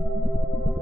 you